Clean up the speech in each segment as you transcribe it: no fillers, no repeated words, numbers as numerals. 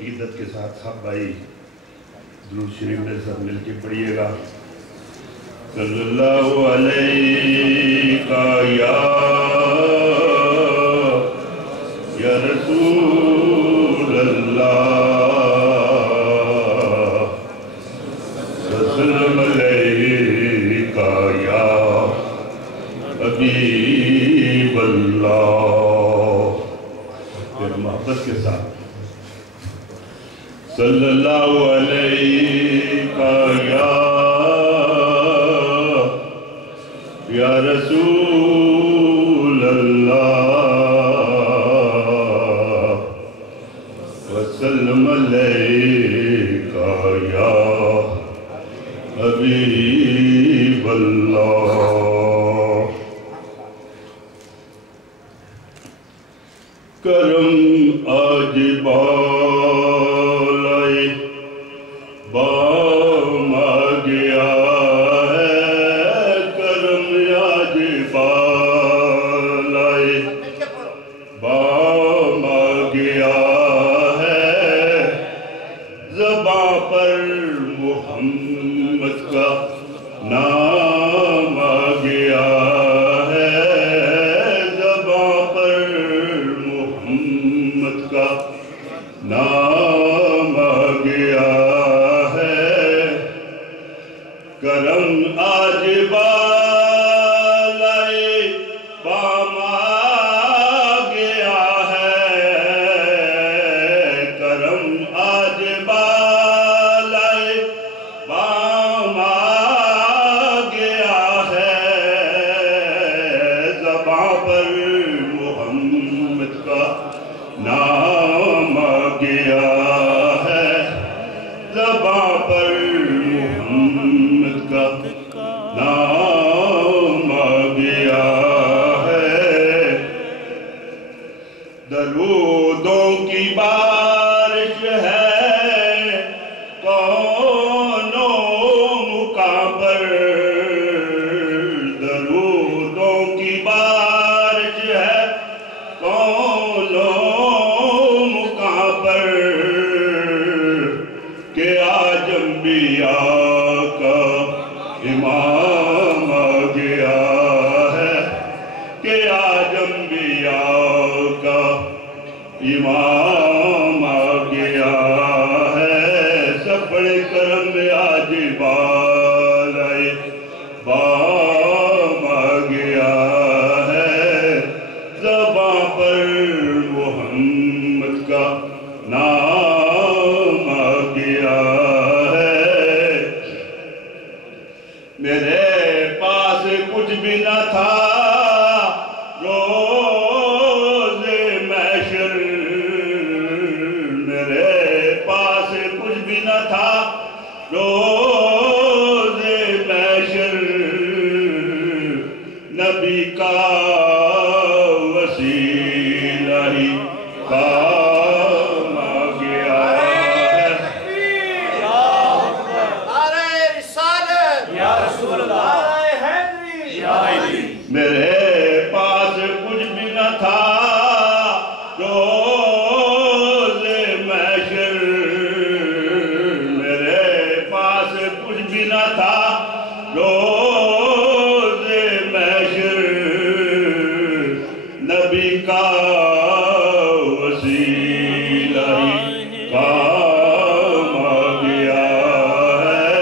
عقیدت کے ساتھ سب بھائی درود شریف میرے ساتھ مل کے پڑھیے گا۔ صلی اللہ علیہ یا رسول اللہ، وسلم علیہ یا حبیب اللہ۔ پھر محبت کے ساتھ صلی اللہ علیہ یا رسول اللہ، وسلم علیہ یا حبیب اللہ۔ کرم آج بالائے بام آ گیا ہے، کرم آج بالائے بام آ گیا ہے، زباں پر محمد کا نام آ گیا ہے، زباں پر محمد کا نام آ گیا ہے، کرم آج بالائے بام آ گیا ہے، کرم آج بالائے بام آ گیا ہے، زباں پر محمد کا نام آ گیا ہے، زباں پر محمد کا نام آ گیا ہے، درودوں کی بارش ہے کونوں مقام پر، درودوں کی بارش ہے کونوں مقام پر، کہ آج انبیاء کا امام آ گیا ہے، کہ آج انبیاء کا امام آ گیا ہے، سب بڑے کرم میں آج بالائے بام آ گیا ہے، زباں پر محمد کا نام آ گیا ہے، میرے پاس کچھ بھی نہ تھا روز محشر، میرے پاس کچھ بھی نہ تھا روز محشر، نبی کا وسیلہ ہی کام آ گیا ہے، میرے پاس کچھ بھی نہ تھا روز محشر، میرے پاس کچھ بھی نہ تھا روز محشر، نبی کا وسیلہ ہی کام آ گیا ہے،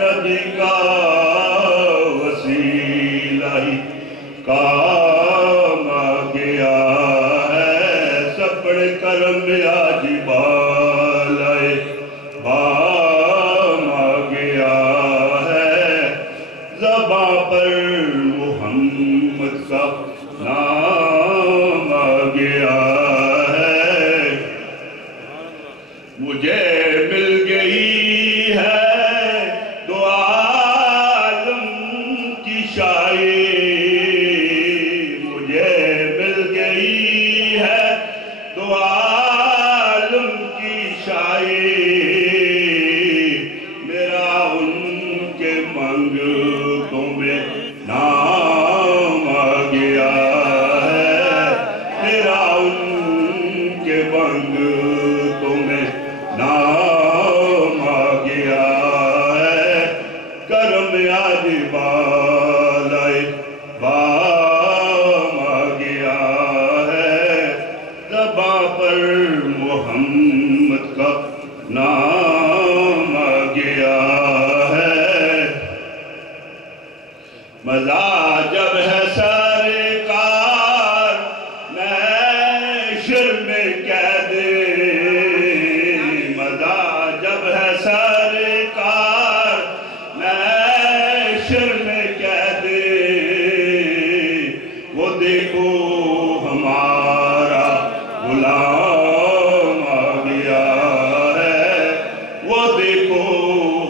نبی کا وسیلہ ہی کام آ گیا ہے، سب بڑے کرم میں آج بالائے بام آ گیا ہے،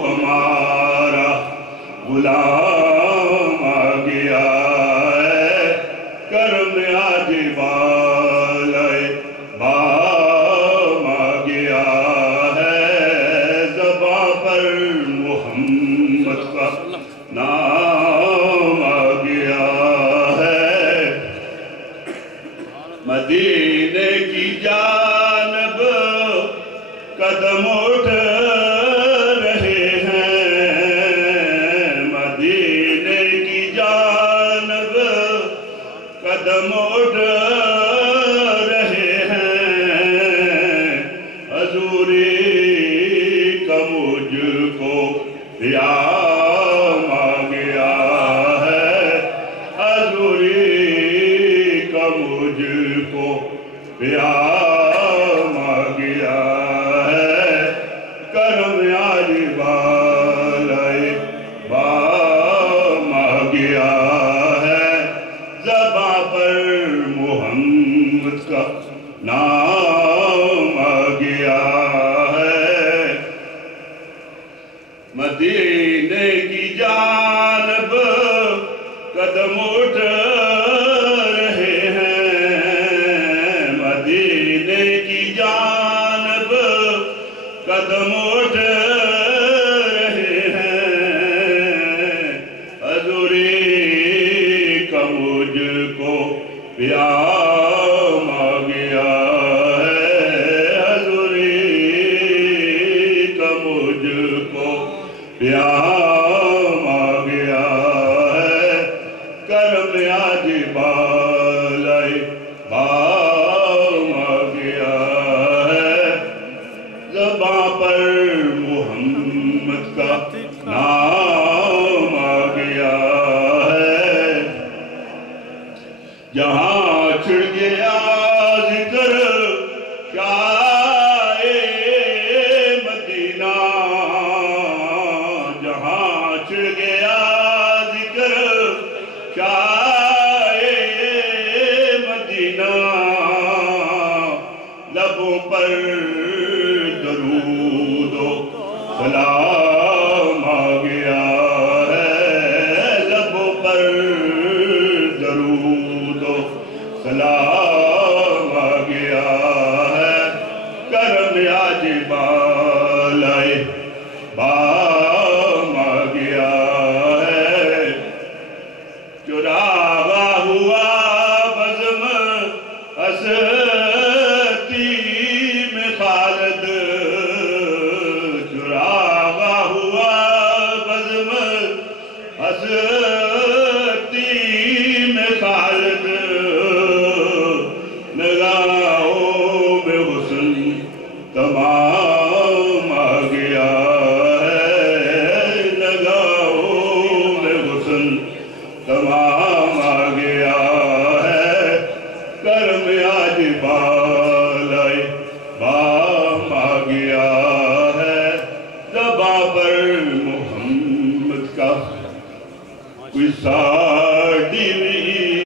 ہمارا غلام آ گیا ہے، کرم آج بالائے بام آ گیا ہے، زباں پر محمد کا نام آ گیا ہے، مدینے کی جانب قدم اٹھ رہے ہیں، مدینے کی جانب قدم اٹھ رہے ہیں، حضوری کا مجھ کو پیام آ گیا ہے، حضوری کا مجھ کو پیام آ گیا ہے، کرم آج بالائے بام آ گیا ہے، زباں پر محمد کا نام آ گیا ہے، مدینے کی جانب قدم اٹھ رہے ہیں، مدینے کی جانب قدم اٹھ رہے ہیں، حضوری کا مجھ کو پیام آ گیا ہے، حضوری کا مجھ کو پیام آ گیا ہے، کرم آج بالائے بام آ گیا ہے، زباں پر محمد کا نام آ گیا ہے، جہاں چھڑ گیا ذکر شاہ مدینہ، جہاں چھڑ گیا ذکر شاہ مدینہ، لبوں پر درود و سلام آ گیا ہے، لبوں پر درود و سلام آ گیا ہے، کرم آج بالائے بام آ گیا ہے، چراغا ہوا بزم ہستی میں خالد، چراغا ہوا بزم ہستی میں خالد، نگاہوں میں حسن تمام آ گیا ہے، نگاہوں میں حسن تمام آ گیا ہے، کرم آج بالائے بام آ گیا ہے، زباں پر محمد کا کوئی